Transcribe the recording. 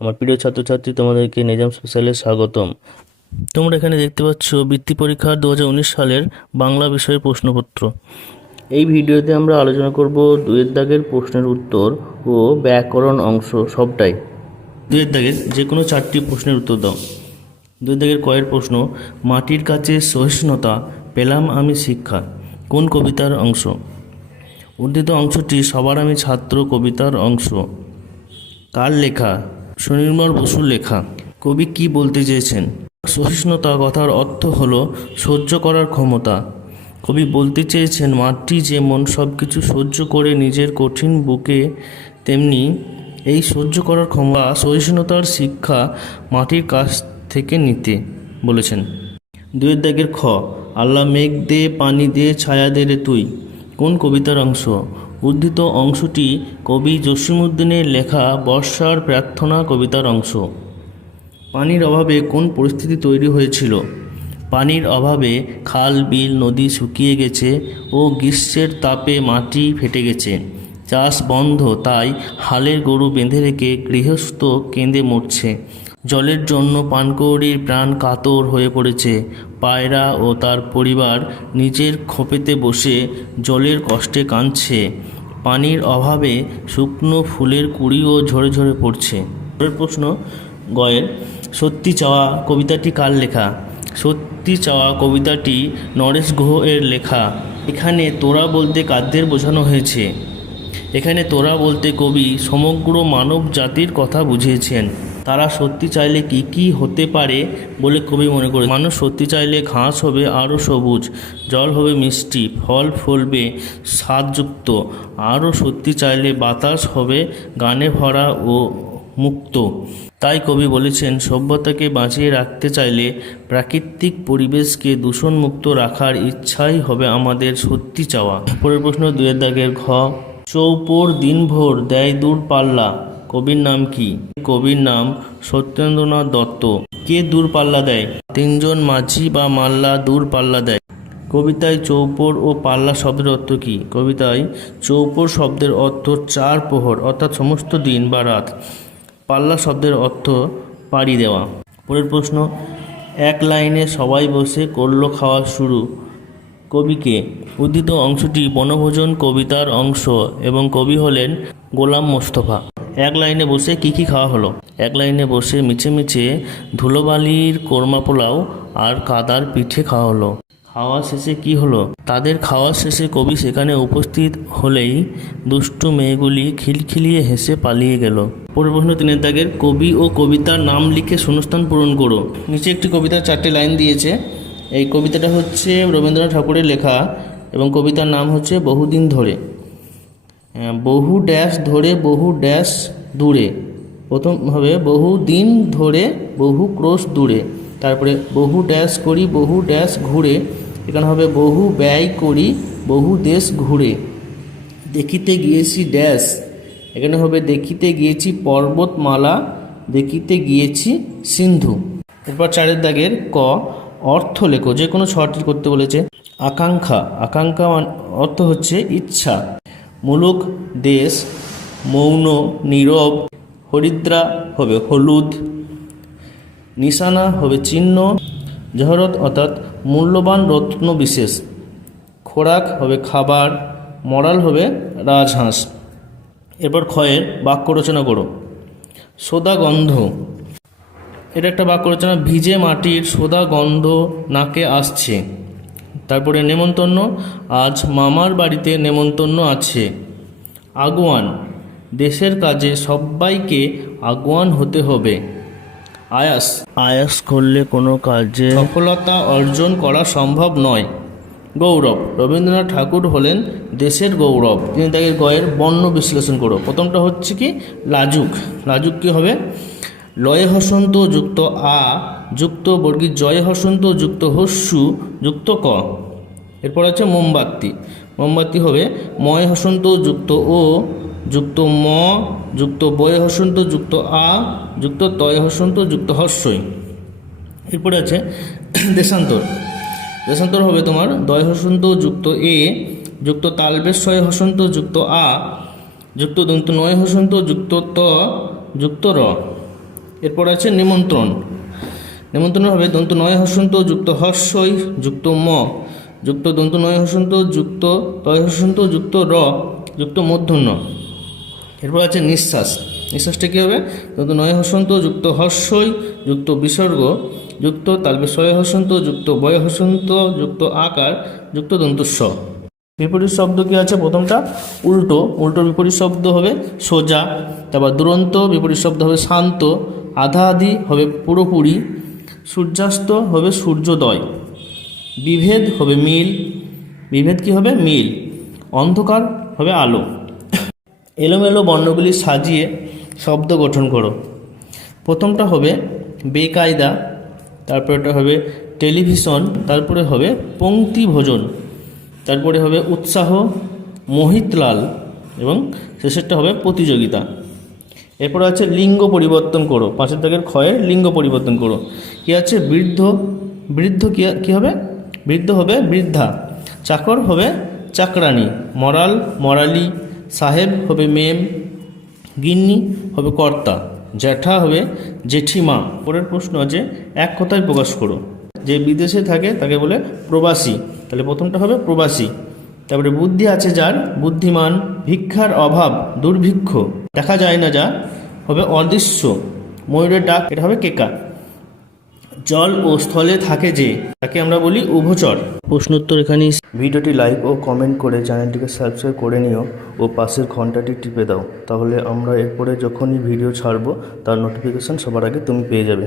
আমার প্রিয় ছাত্রছাত্রী, তোমাদেরকে নিজাম স্পেশালে স্বাগতম। তোমরা এখানে দেখতে পাচ্ছ বৃত্তি পরীক্ষার দু হাজার উনিশ সালের বাংলা বিষয়ের প্রশ্নপত্র। এই ভিডিওতে আমরা আলোচনা করব দুয়ের দাগের প্রশ্নের উত্তর ও ব্যাকরণ অংশ সবটাই। দুয়ের দাগের যে কোনো চারটি প্রশ্নের উত্তর দাও। দুই দাগের কয়ের প্রশ্ন, মাটির কাছে সহিষ্ণুতা পেলাম আমি শিক্ষা, কোন কবিতার অংশ? উদ্ধৃত অংশটি সবার আমি ছাত্র কবিতার অংশ। কার লেখা? সুনির্মল বসুর লেখা। কবি কি বলতে চেয়েছেন? সহিষ্ণুতা কথার অর্থ হল সহ্য করার ক্ষমতা। কবি বলতে চেয়েছেন মাটি যেমন সব কিছু সহ্য করে নিজের কঠিন বুকে, তেমনি এই সহ্য করার ক্ষমতা সহিষ্ণুতার শিক্ষা মাটির কাছ থেকে নিতে বলেছেন। দুয়ের দাগের খ, আল্লাহ মেঘ দে, পানি দে, ছায়া দে রে তুই। কোন কবিতার অংশ? উদ্ধৃত অংশটি কবি জসিমুদ্দিনের লেখা বর্ষার প্রার্থনা কবিতার অংশ। পানির অভাবে কোন পরিস্থিতি তৈরি হয়েছিল? পানির অভাবে খাল, বিল, নদী শুকিয়ে গেছে ও গ্রীষ্মের তাপে মাটি ফেটে গেছে। চাষ বন্ধ, তাই হালের গরু বেঁধে রেখে গৃহস্থ কেঁদে মরছে। জলের জন্য পানকৌড়ির প্রাণ কাতর হয়ে পড়েছে। পায়রা ও তার পরিবার নিজের খোপেতে বসে জলের কষ্টে কাঁদছে। পানির অভাবে শুকনো ফুলের কুড়িও ঝরে ঝরে পড়ছে। পরের প্রশ্ন, গয়ের সত্যি চাওয়া কবিতাটি কার লেখা? সত্যি চাওয়া কবিতাটি নরেশ গুহ এর লেখা। এখানে তোরা বলতে কাদ্যের বোঝানো হয়েছে? এখানে তোরা বলতে কবি সমগ্র মানব জাতির কথা বুঝিয়েছেন। তারা সত্যি চাইলে কি কি হতে পারে বলে কবি মনে করে মানুষ সত্যি চাইলে ঘাস হবে, আরও সবুজ, জল হবে মিষ্টি, ফল ফলবে, স্বাদযুক্ত, আরও সত্যি চাইলে বাতাস হবে, গানে ভরা ও মুক্ত। তাই কবি বলেছেন, সভ্যতাকে বাঁচিয়ে রাখতে চাইলে প্রাকৃতিক পরিবেশকে দূষণমুক্ত রাখার ইচ্ছাই হবে আমাদের সত্যি চাওয়া। পরের প্রশ্ন দুয়ের দাগের ঘ, চৌপোর দিনভর দেয় দূর পাল্লা। কবির নাম কি? কবির নাম সত্যেন্দ্রনাথ দত্ত। কে দূর পাল্লা দেয়? তিনজন মাঝি বা মাল্লা দূর পাল্লা দেয়। কবিতায় চৌপোর ও পাল্লা শব্দের অর্থ কী? কবিতায় চৌপোর শব্দের অর্থ চার প্রহর, অর্থাৎ সমস্ত দিন বা রাত। পাল্লা শব্দের অর্থ পাড়ি দেওয়া। পরের প্রশ্ন, এক লাইনে সবাই বসে করল খাওয়া শুরু। কবিকে উদ্ধৃত অংশটি বনভোজন কবিতার অংশ এবং কবি হলেন গোলাম মোস্তফা। এক লাইনে বসে কি কি খাওয়া হলো? এক লাইনে বসে মিছে মিছে ধুলোবালির কোরমা পোলাও আর কাদার পিঠে খাওয়া হলো। খাওয়া শেষে কি হলো? তাদের খাওয়া শেষে কবি সেখানে উপস্থিত হলেই দুষ্টু মেয়েগুলি খিলখিলিয়ে হেসে পালিয়ে গেল। প্রশ্ন তিনের দাগের কবি ও কবিতার নাম লিখে শূন্যস্থান পূরণ করো। নিচে একটি কবিতার চারটে লাইন দিয়েছে। এই কবিতাটা হচ্ছে রবীন্দ্রনাথ ঠাকুরের লেখা এবং কবিতার নাম হচ্ছে বহুদিন ধরে। বহু ড্যাশ ধরে বহু ড্যাশ দূরে। প্রথম হবে বহু দিন ধরে বহু ক্রোশ দূরে। তারপরে বহু ড্যাশ করি, বহু ড্যাশ ঘুরে। এখানে হবে বহু ব্যয় করি, বহু দেশ ঘুরে। দেখিতে গিয়েছি ড্যাশ এখানে হবে দেখিতে গিয়েছি পর্বতমালা, দেখিতে গিয়েছি সিন্ধু। এরপর চারের দাগের ক, অর্থ লেখো, যে কোনো ছটি করতে বলেছে। আকাঙ্ক্ষা আকাঙ্ক্ষা অর্থ হচ্ছে ইচ্ছা। মুলুক, দেশ, মৌন, নীরব, হরিদ্রা হবে হলুদ, নিশানা হবে চিহ্ন, জহরত অর্থাৎ মূল্যবান রত্ন বিশেষ, খোরাক হবে খাবার, মরাল হবে রাজহাঁস। এরপর ক্ষয়ের বাক্য রচনা করো। সোদা গন্ধ এটা একটা বাক্য রচনা, ভিজে মাটির সোদা গন্ধ নাকে আসছে। তারপরে নেমন্তন্ন আজ মামার বাড়িতে নেমন্তন্ন আছে। আগুয়ান দেশের কাজে সবাইকে আগুয়ান হতে হবে। আয়াস আয়াস করলে কোনো কাজে সফলতা অর্জন করা সম্ভব নয়। গৌরব রবীন্দ্রনাথ ঠাকুর হলেন দেশের গৌরব। তিনি তাকে গয়ের বর্ণ বিশ্লেষণ করো। প্রথমটা হচ্ছে কি লাজুক। লাজুক কি হবে? লয়ে হসন্ত যুক্ত আ যুক্ত বর্গী জয় হসন্ত, যুক্ত হস্যু, যুক্ত ক। এরপর আছে মোমবাতি। মোমবাতি হবে ময় হসন্ত, যুক্ত ও, যুক্ত ম, যুক্ত বয় হসন্ত, যুক্ত আ, যুক্ত তয় হসন্ত, যুক্ত হস্যই। এরপরে আছে দেশান্তর। দেশান্তর হবে তোমার দয় হসন্ত, যুক্ত এ, যুক্ত তালবেশয় হসন্ত, যুক্ত আ, যুক্ত দন্ত নয় হসন্ত, যুক্ত ত, যুক্ত র। এরপর আছে নিমন্ত্রণ। নিমন্ত্রণ হবে দন্ত নয় হসন্ত, যুক্ত হর্ষই যুক্ত ম। যুক্ত দন্ত নয় হসন্ত, যুক্ত তয় হসন্ত, যুক্ত র, যুক্ত মূর্ধন্য এরপর আছে নিঃশ্বাস। নিঃশ্বাসটা কী হবে? দন্ত নয় হসন্ত, যুক্ত হর্ষই যুক্ত বিসর্গ, যুক্ত তালবে শয় হসন্ত, যুক্ত বয় হসন্ত, যুক্ত আকার, যুক্ত দন্তস্ব। বিপরীত শব্দ কি আছে প্রথমটা? উল্টো। উল্টোর বিপরীত শব্দ হবে সোজা, তারপর দুরন্ত। বিপরীত শব্দ হবে শান্ত। আধা আধি হবে পুরোপুরি। সূর্যাস্ত হবে সূর্যোদয়, বিভেদ হবে মিল, বিভেদ কি হবে? মিল, অন্ধকার হবে আলো। এলোমেলো বর্ণগুলি সাজিয়ে শব্দ গঠন করো। প্রথমটা হবে বেকায়দা তারপরে এটা হবে টেলিভিশন, তারপরে হবে পংক্তি ভোজন তারপরে হবে উৎসাহ, মোহিতলাল এবং শেষেরটা হবে প্রতিযোগিতা। এরপর আছে লিঙ্গ পরিবর্তন করো। পাঁচের দাগের ক্ষয়ের লিঙ্গ পরিবর্তন করো। কি আছে? বৃদ্ধ বৃদ্ধ কি হবে? বৃদ্ধ হবে বৃদ্ধা। চাকর হবে চাকরানি। মরাল, মরালি। সাহেব হবে মেম। গিন্নি হবে কর্তা। জ্যাঠা হবে জেঠিমা। পরের প্রশ্ন আছে, এক কথায় প্রকাশ করো। যে বিদেশে থাকে তাকে বলে প্রবাসী। তাহলে প্রথমটা হবে প্রবাসী। তারপরে বুদ্ধি আছে যার, বুদ্ধিমান, ভিক্ষার অভাব, দুর্ভিক্ষ। দেখা যায় না যা হবে অদৃশ্য। ময়ূরের ডাক, এটা হবে কেকা। জল ও স্থলে থাকে যে, তাকে আমরা বলি উভচর। প্রশ্ন উত্তর এখানে ভিডিওটি লাইক ও কমেন্ট করে চ্যানেলটিকে সাবস্ক্রাইব করে নিও ও পাশের ঘন্টাটি টিপে দাও। তাহলে আমরা এরপরে যখনই ভিডিও ছাড়বো, তার নোটিফিকেশান সবার আগে তুমি পেয়ে যাবে।